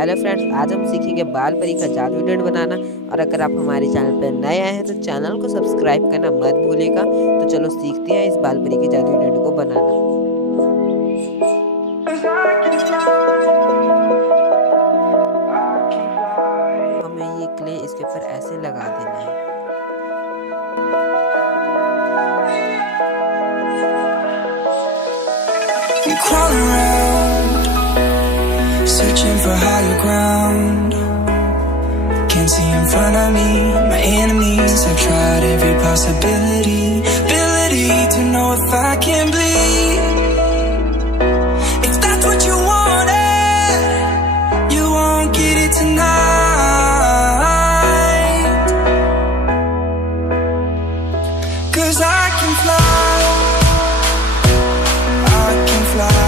Hello friends, आज हम सीखेंगे बाल परी का जादुई दंड बनाना। और अगर आप हमारे चैनल पर नए आए हैं तो चैनल को सब्सक्राइब करना मत भूलिएगा। तो चलो सीखते हैं इस बाल परी के जादुई दंड को बनाना। हमें ये क्ले इसके ऊपर ऐसे लगा देना है। Searching for higher ground. Can't see in front of me. My enemies have tried every possibility. Ability to know if I can bleed. If that's what you wanted, you won't get it tonight. 'Cause I can fly. I can fly.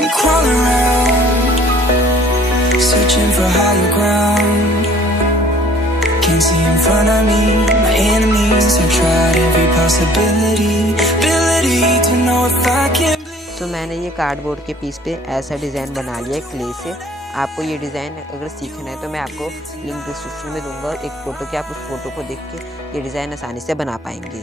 I'm crawling around, searching for higher ground. Can't see in front of me. My enemies have tried every possibility. Ability to know if I can. तो मैंने ये cardboard के piece पे ऐसा design बना लिया है clay से। आपको ये डिज़ाइन अगर सीखना है तो मैं आपको लिंक डिस्क्रिप्शन में दूंगा और एक फ़ोटो के, आप उस फोटो को देख के ये डिज़ाइन आसानी से बना पाएंगे।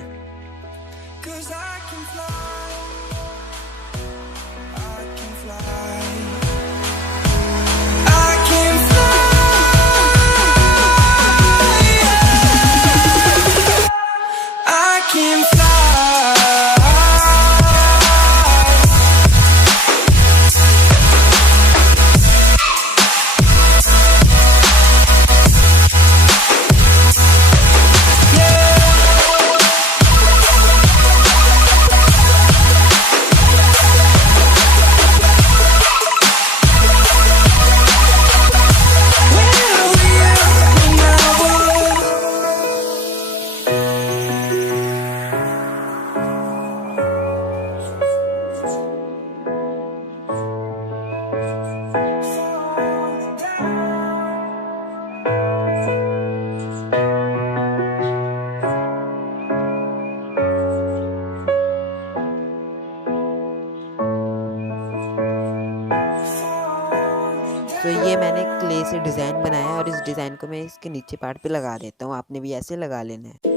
तो ये मैंने क्ले से डिज़ाइन बनाया है और इस डिज़ाइन को मैं इसके नीचे पार्ट पे लगा देता हूँ। आपने भी ऐसे लगा लेना है।